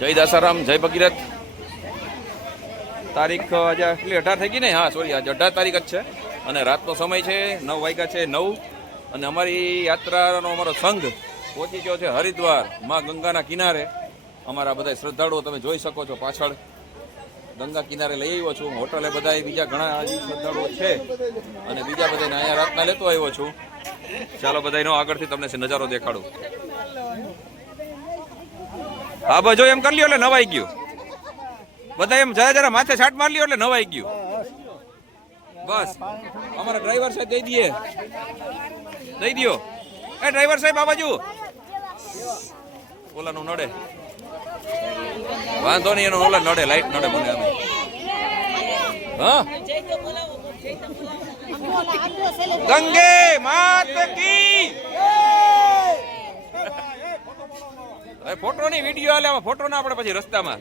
જય દાસારામ, જય ભગીરથ. તારીખ આજે એટલી 18 થઈ ગઈ ને? હા સોરી, આજે 18 તારીખ જ છે અને રાતનો સમય છે 9 વાગ્યા છે 9. અને અમારી યાત્રાનો અમારો સંઘ પહોંચી ગયો છે હરિદ્વાર માં ગંગાના કિનારે. અમારા બધા શ્રદ્ધાળુઓ તમે જોઈ શકો છો પાછળ ગંગા કિનારે લઈ આવ્યો છું. હોટલે બધા બીજા ઘણા શ્રદ્ધાળુઓ છે અને બીજા બધાને અહીંયા રાતના લેતો આવ્યો છું. ચાલો બધાનો આગળથી તમને નજારો દેખાડું. હા બસ જો એમ કરી લ્યો એટલે નવાઈ ગયું. બધા એમ જરા જરા માથે છાટ મારી લ્યો એટલે નવાઈ ગયું. બસ અમારા ડ્રાઈવર સાહેબ દઈ દઈએ, દઈ દો. એ ડ્રાઈવર સાહેબ આ બાજુ ઓલાનું નડે, વાંધો નહીં, એનું ઓલા નડે, લાઈટ નડે મને. અમે હા ગંગે માત કી. ફોટો ની વિડીયો હાલે, આમાં ફોટો ના આપણે પછી રસ્તામાં.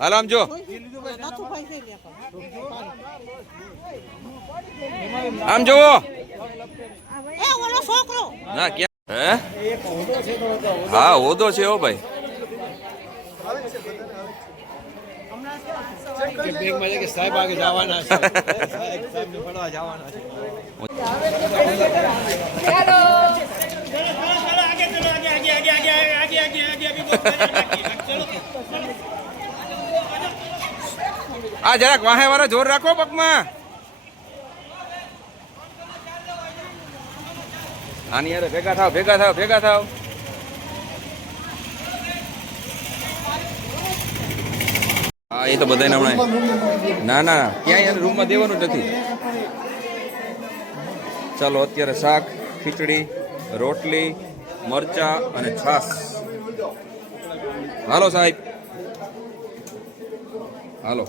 હાલ આમ જો, આમ જોવો. ના ક્યાં હે? હા ઓદો છે હો ભાઈ. સાહેબ આગે જવાના છે, સાહેબ ને ફળવા જવાના છે. આ જરાક વાહે વાળા જોર રાખો પગમાં. આની યાર ભેગા થાવ, ભેગા થાવ, ભેગા થાવ. હા એ તો બધાને હમણાં ના ના ક્યાંય રૂમમાં દેવાનું જ નથી. ચાલો અત્યારે શાક, ખીચડી, રોટલી, મરચા અને છાશ. હાલો સાહેબ, હાલો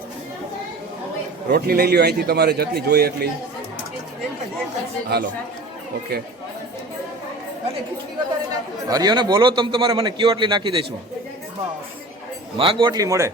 રોટલી લઈ લ્યો અહીંથી, તમારે જેટલી જોઈએ એટલી. Hello okay. હરિયો ને બોલો તમે, તમારે મને કયો એટલી નાખી દઈશું. માગો એટલી મળે.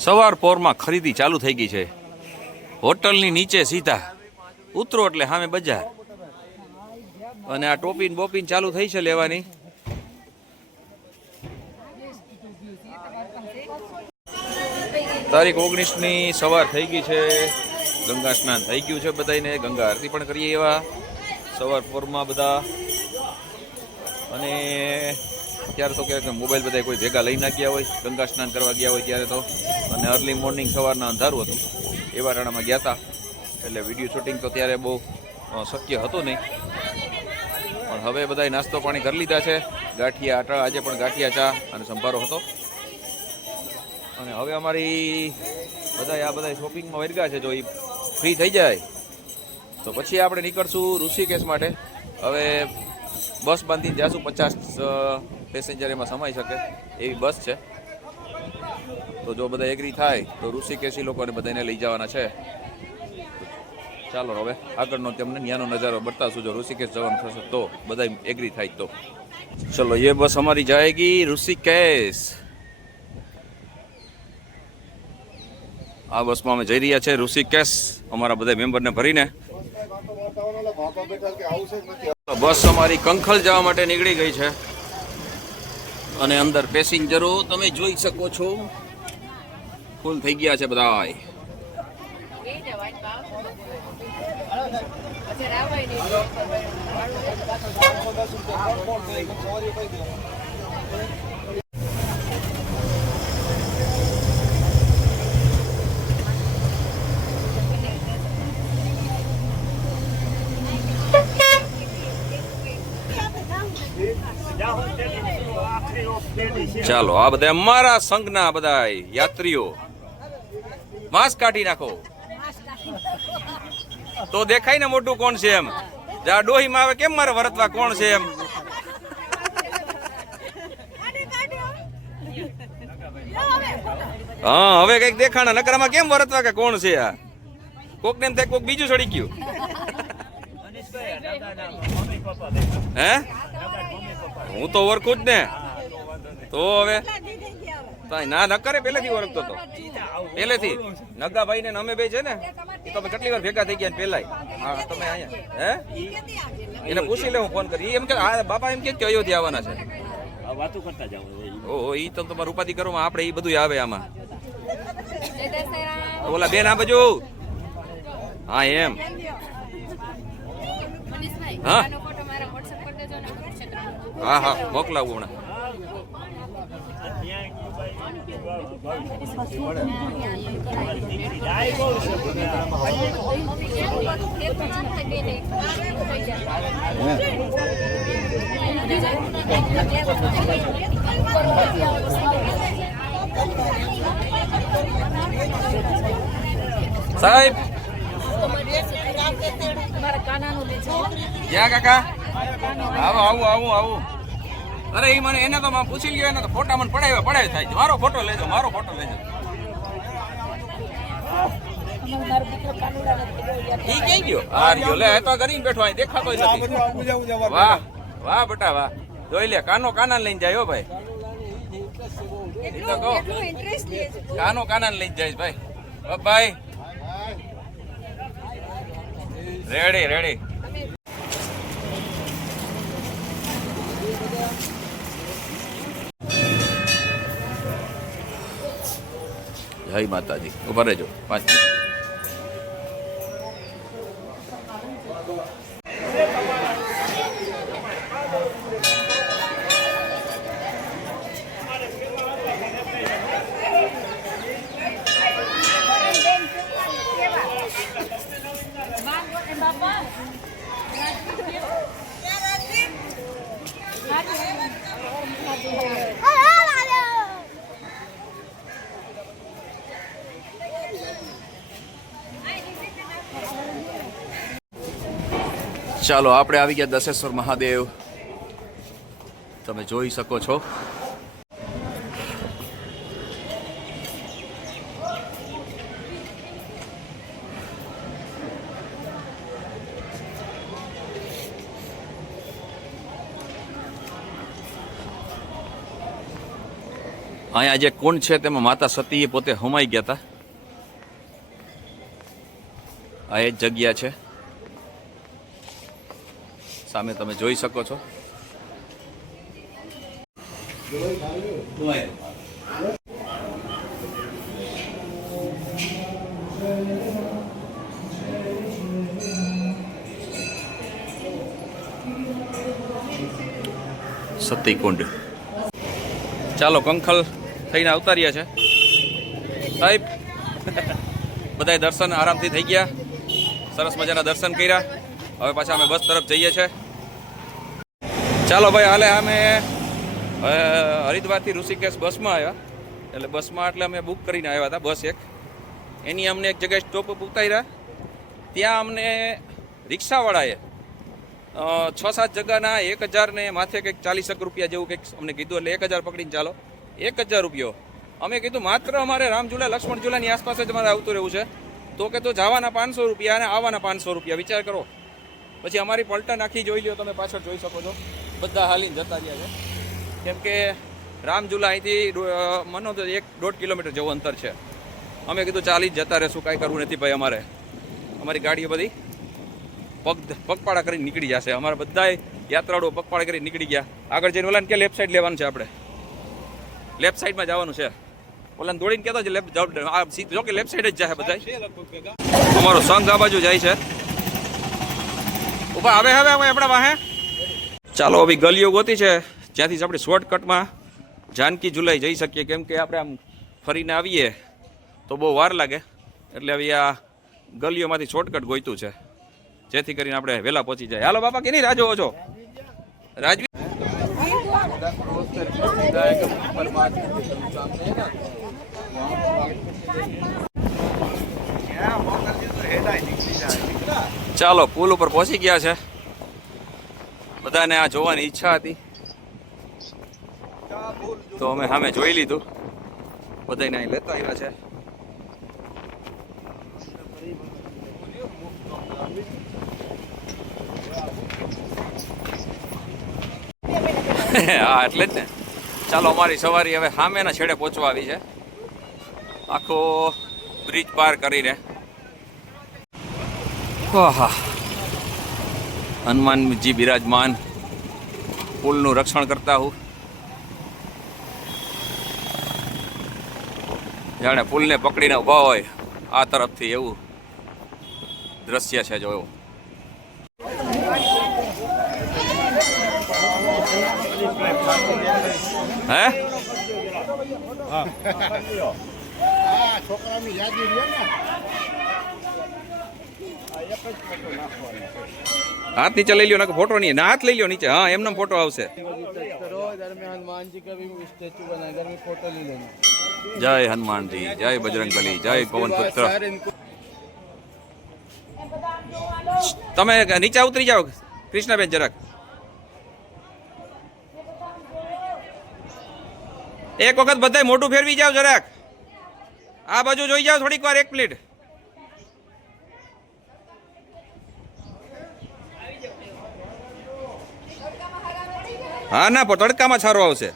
સવાર પોરમાં ખરીદી ચાલુ થઈ ગઈ છે. હોટલની નીચે સીધા ઉતરો એટલે સામે બજાર, અને આ ટોપીન બોપીન ચાલુ થઈ છે લેવાની. તારીખ 19ની સવાર થઈ ગઈ છે. ગંગા સ્નાન થઈ ગયું છે બધાને, ગંગા આરતી પણ કરીએ એવા સવાર પોરમાં બધા. અને ત્યારે તો ક્યારેક મોબાઈલ બધા કોઈ ભેગા લઈ ના ગયા હોય, ગંગા સ્નાન કરવા ગયા હોય ત્યારે તો. અને અર્લી મોર્નિંગ સવારના અંધારું હતું એવા ટાણામાં ગયા હતા, એટલે વિડીયો શૂટિંગ તો ત્યારે બહુ શક્ય હતું નહીં. પણ હવે બધાએ નાસ્તો પાણી કરી લીધા છે. ગાંઠિયા, આજે પણ ગાંઠિયા, ચા અને સંભારો હતો. અને હવે અમારી આ બધા શોપિંગમાં વર્ગા છે. જો એ ફ્રી થઈ જાય તો પછી આપણે નીકળશું ઋષિકેશ માટે. હવે બસ બાંધીને જઈશું, 50 પેસેન્જર એમાં સમાઈ શકે એવી બસ છે. તો જો બધા એગ્રી થાય તો ઋષિકેશી લોકોને બધાને લઈ જવાના છે. ચાલો હવે આગળનો તમને ત્યાંનો નજારો બતાવશું. જો ઋષિકેશ જવાનું થશે તો બધા એગ્રી થાય તો. ચલો ये बस हमारी जाएगी ऋषिकेश. આ બસમાં અમે જઈ રહ્યા છે ઋષિકેશ અમારા બધા મેમ્બરને ભરીને. બસ અમારી કંખલ જવા માટે નીકળી ગઈ છે અને અંદર પેસેન્જરો તમે જોઈ શકો છો ફૂલ થઈ ગયા છે બધા. ચાલો આ બધા અમારા સંઘના બધા યાત્રીઓ માસ્ક કાઢી નાખો તો દેખાય ને મોટું કોણ છે એમ. જા ડોહીમાં આવે કેમ મારે વરતવા કોણ છે એમ. હા હવે કઈક દેખાણા નકરામાં કેમ વરતવા કે કોણ છે આ. કોક ને એમ થાય કોક બીજું ચડી ગયું. હે હું તો ઓળખું જ ને. તો હવે ના ન કરે પહેલેથી ઓળખતો હતો પહેલેથી. નગાભાઈ ને અમે બે છે ને એ તો કેટલી વાર ભેગા થઈ ગયા પેલા. હા તમે અહીંયા હે એને પૂછી લે હું ફોન કરી. એમ કે હા બાપા એમ કે અયોધ્યા આવવાના છે વાતો કરતા જાવ. ઓહો ઈ તો તમારું ઉપાધિ કરો આપણે ઈ બધું આવે આમાં. ઓલા બેન આ બાજુ. હા એમ હા હા હા મોકલાવું હમણાં. સાહેબ ક્યાં કાકા આવો આવું આવું આવું. અરે એ મને એને તો પૂછી લ્યો. એને તો ફોટા મને પડાવે થાય. મારો ફોટો લેજો મારો ફોટો લેજો. ઈ ક્યાં ગયો? આ રહ્યો લે તો કરીને બેઠો અહીં દેખાતો નથી. વાહ વાહ બેટા વાહ. જોઈ લે કાનો કાના લઈને જાય હો ભાઈ. તો કહો કાનો કાના લઈને જાય ભાઈ. ભાઈ રેડી રેડી. જય માતાજી. ઉભા રહેજો 5 મિનિટ. ચાલો આપણે આવી ગયા દશેશ્વર મહાદેવ. તમે જોઈ શકો છો. અહીંયા જે કુંડ છે તેમાં માતા સતી પોતે હોમાઈ ગયા હતા. આ એ જ જગ્યા છે. સામે તમે જોઈ શકો છો. સતી કુંડ. ચાલો કંખલ થઈને આવતા રહ્યા છે સાહેબ. બધા દર્શન આરામથી થઈ ગયા. સરસ મજાના દર્શન કર્યા. હવે પાછા અમે બસ તરફ જઈએ છીએ. ચાલો ભાઈ હાલે અમે હરિદ્વારથી ઋષિકેશ બસમાં આવ્યા. એટલે બસમાં એટલે અમે બુક કરીને આવ્યા હતા બસ એક. એની અમને એક જગ્યાએ સ્ટોપ ઉતાર્યા. ત્યાં અમને રિક્ષાવાળાએ 6-7 જગ્યાના 1000 ને માથે કંઈક 40 રૂપિયા જેવું કંઈક અમને કીધું. એટલે 1000 પકડીને ચાલો 1000 રૂપિયો. અમે કીધું માત્ર અમારે રામઝુલા લક્ષ્મણ ઝુલાની આસપાસ જ અમારે આવતું રહેવું છે. તો કે તો જવાના 500 રૂપિયા અને આવવાના 500 રૂપિયા. વિચાર કરો. પછી અમારી પલટન આખી જોઈ લો તમે. પાછળ જોઈ શકો છો બધા હાલીને જતા રહ્યા છે. કેમ કે રામઝુલા અહીંથી મનો તો 1-1.5 કિલોમીટર જેવું અંતર છે. અમે કીધું ચાલી જ જતા રહેશું, કાંઈ કરવું નથી ભાઈ. અમારી ગાડીઓ બધી પગપાળા કરીને નીકળી જશે. અમારા બધા યાત્રાળુઓ પગપાળા કરીને નીકળી ગયા. આગળ જઈને ઓલાને કે લેફ્ટ સાઈડ લેવાનું છે, આપણે લેફ્ટ સાઈડમાં જવાનું છે. ઓલાને દોડીને કહેતો છે લેફ્ટ જો કે લેફ્ટ સાઈડ જ જાય બધા. અમારો સંઘ આ બાજુ જાય છે. ઉભા હવે આપણા વાહે ચાલો. હવે ગલીઓ ગોતી છે જ્યાંથી આપણે શોર્ટકટમાં જાનકી ઝુલાઈ જઈ શકીએ, કેમ કે આપણે આમ ફરીને આવીએ તો બહુ વાર લાગે. એટલે હવે આ ગલીઓમાંથી શોર્ટકટ ગોઈતું છે, જેથી કરીને આપણે વહેલા પહોંચી જાય. હાલો બાપા, કે નહીં રાજો છો રાજવી? ચાલો, પુલ ઉપર પહોંચી ગયા છે. બધાને આ જોવાની ઈચ્છા હતી તો અમે સામે જોઈ લીધું. બધાને અહીં લેતા આવ્યા છે. હા, એટલે જ ને. ચાલો, અમારી સવારી હવે સામેના છેડે પહોંચવા આવી છે, આખો બ્રિજ પાર કરીને. હનુમાનજી બિરાજમાન, પુલનું રક્ષણ કરતા હું. જાણે પુલને પકડીને ઊભા હોય આ તરફથી, એવું દ્રશ્ય છે. જોયું હે? હાથ નીચે લઈ લ્યો, ના ફોટો નહીં. ના, હાથ લઈ લ્યો નીચે. હા, એમનો ફોટો આવશે. જય હનુમાનજી, જય બજરંગબલી, જય પવન પુત્ર. તમે નીચે ઉતરી જાઓ કૃષ્ણાબેન, જરાક એક વખત બધા મોઢું ફેરવી જાઓ, જરાક આ બાજુ જોઈ જાઓ થોડીક વાર, 1 મિનિટ. હા, ના તડકામાં સારો આવશે.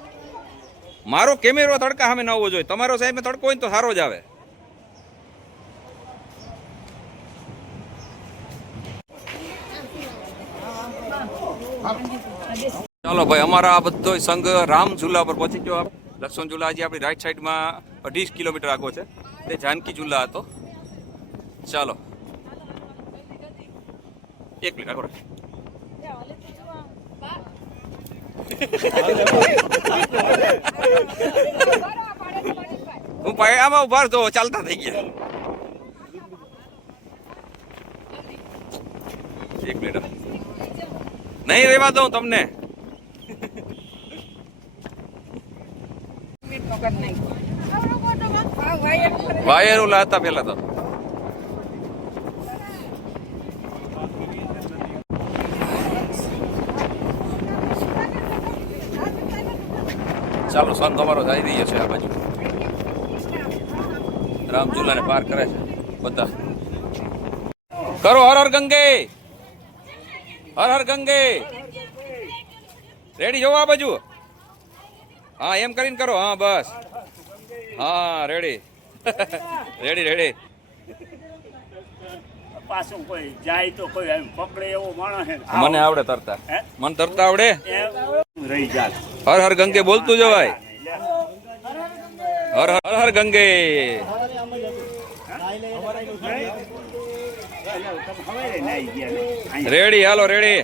મારો કેમેરો તડકા સામે ન આવવો જોઈએ. તમારો સાહેબ તડકો હોય તો સારો જ આવે. ચાલો ભાઈ, અમારા આ બધો સંઘ રામ ઝુલા પર પહોંચી ગયો. લક્ષ્મણ ઝુલા હજી આપણી રાઈટ સાઈડમાં 2.5 કિલોમીટર આગળ છે. તે જાનકી ઝુલા હતો. ચાલો, 1 મિનિટ આગળ. હું આમાં ઉભા તો ચાલતા થઈ ગયા. 1 મિનિટ નહીં રેવા દઉં તમને. વાયર ઓલા હતા પેલા તો. ચાલો, સંઘ અમારો જઈ રહ્યો છે આ બાજુ. રામઝુલાને પાર કરે છે બધા. કરો હર હર ગંગે, હર હર ગંગે. રેડી જોવો આ બાજુ. હા, એમ કરીને કરો. હા, બસ. હા, રેડી. રેડી. પાછું કોઈ જાય તો કોઈ પકડે એવો માણસ. મને આવડે તરતા. મને તરતા આવડે. રહી જાય. હર હર ગંગે બોલતું જવાય. હર હર હર ગંગે. રેડી, હાલો રેડી.